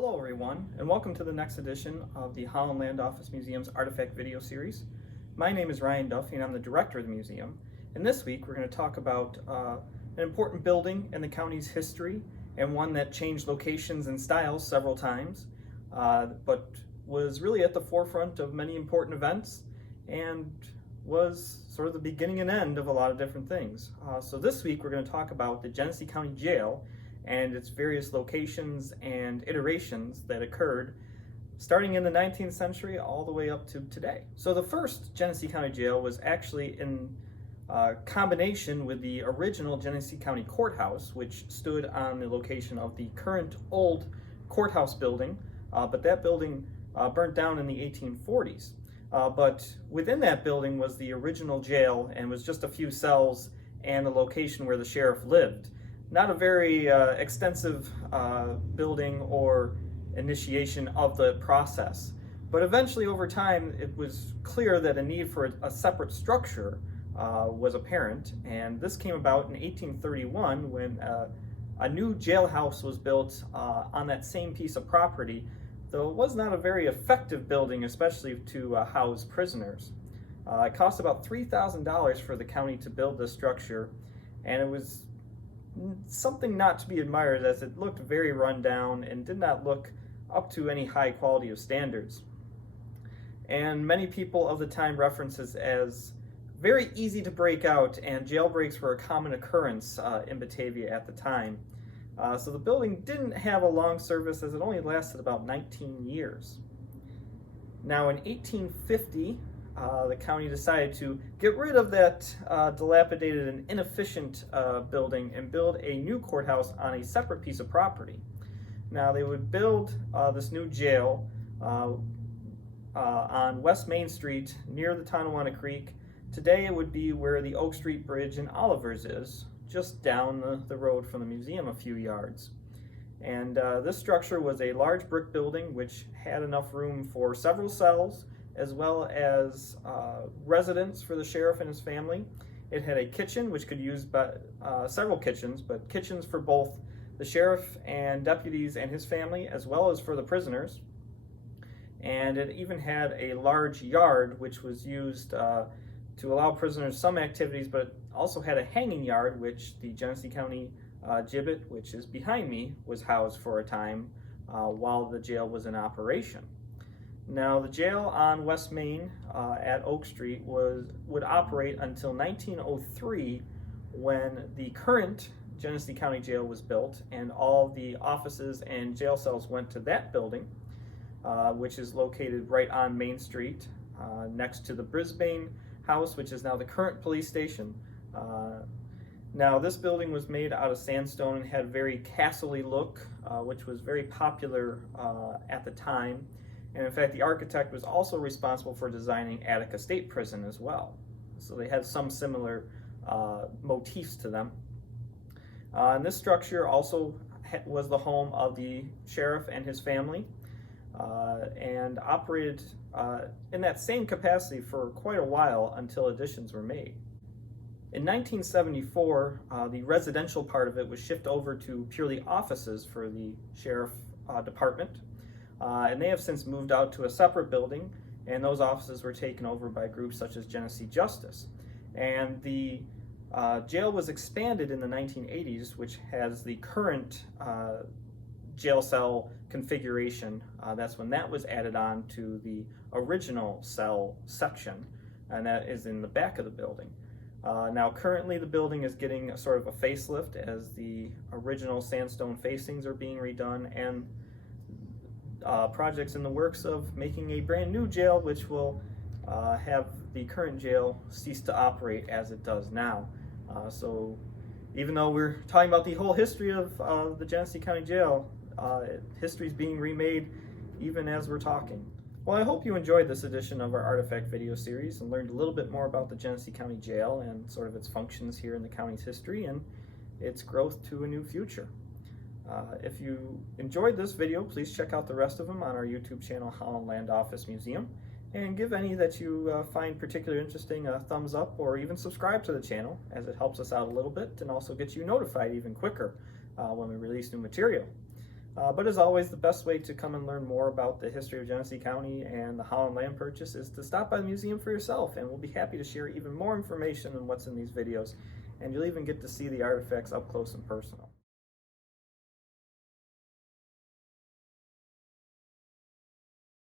Hello everyone, and welcome to the next edition of the Holland Land Office Museum's Artifact Video Series. My name is Ryan Duffy and I'm the director of the museum. And this week we're going to talk about an important building in the county's history and one that changed locations and styles several times, but was really at the forefront of many important events and was sort of the beginning and end of a lot of different things. So this week we're going to talk about the Genesee County Jail and its various locations and iterations that occurred starting in the 19th century all the way up to today. So the first Genesee County Jail was actually in combination with the original Genesee County Courthouse, which stood on the location of the current old courthouse building, but that building burnt down in the 1840s. But within that building was the original jail and was just a few cells and the location where the sheriff lived. Not a very extensive building or initiation of the process, but eventually over time it was clear that a need for a separate structure was apparent, and this came about in 1831 when a new jailhouse was built on that same piece of property, though it was not a very effective building, especially to house prisoners. It cost about $3,000 for the county to build this structure, and it was something not to be admired as it looked very run down and did not look up to any high quality of standards. And many people of the time reference it as very easy to break out, and jailbreaks were a common occurrence in Batavia at the time. So the building didn't have a long service as it only lasted about 19 years. Now in 1850, the county decided to get rid of that dilapidated and inefficient building and build a new courthouse on a separate piece of property. Now they would build this new jail on West Main Street near the Tonawanda Creek. Today it would be where the Oak Street Bridge in Oliver's is, just down the road from the museum a few yards. And this structure was a large brick building which had enough room for several cells as well as residence for the sheriff and his family. It had a kitchen which could use several kitchens, but kitchens for both the sheriff and deputies and his family as well as for the prisoners. And it even had a large yard which was used to allow prisoners some activities, but also had a hanging yard which the Genesee County gibbet, which is behind me, was housed for a time while the jail was in operation. Now the jail on West Main at Oak Street would operate until 1903 when the current Genesee County Jail was built and all the offices and jail cells went to that building, which is located right on Main Street next to the Brisbane House, which is now the current police station. Now this building was made out of sandstone and had a very castle-y look, which was very popular at the time. And in fact, the architect was also responsible for designing Attica State Prison as well. So they had some similar motifs to them. And this structure also was the home of the sheriff and his family, and operated in that same capacity for quite a while until additions were made. In 1974, the residential part of it was shifted over to purely offices for the sheriff department. And they have since moved out to a separate building, and those offices were taken over by groups such as Genesee Justice. And the jail was expanded in the 1980s, which has the current jail cell configuration. That's when that was added on to the original cell section, and that is in the back of the building. Now currently the building is getting a sort of a facelift as the original sandstone facings are being redone, and projects in the works of making a brand new jail which will have the current jail cease to operate as it does now. So even though we're talking about the whole history of the Genesee County Jail, history is being remade even as we're talking. Well, I hope you enjoyed this edition of our Artifact video series and learned a little bit more about the Genesee County Jail and sort of its functions here in the county's history and its growth to a new future. If you enjoyed this video, please check out the rest of them on our YouTube channel, Holland Land Office Museum, and give any that you find particularly interesting a thumbs up, or even subscribe to the channel, as it helps us out a little bit and also gets you notified even quicker when we release new material. But as always, the best way to come and learn more about the history of Genesee County and the Holland land purchase is to stop by the museum for yourself, and we'll be happy to share even more information than what's in these videos, and you'll even get to see the artifacts up close and personal.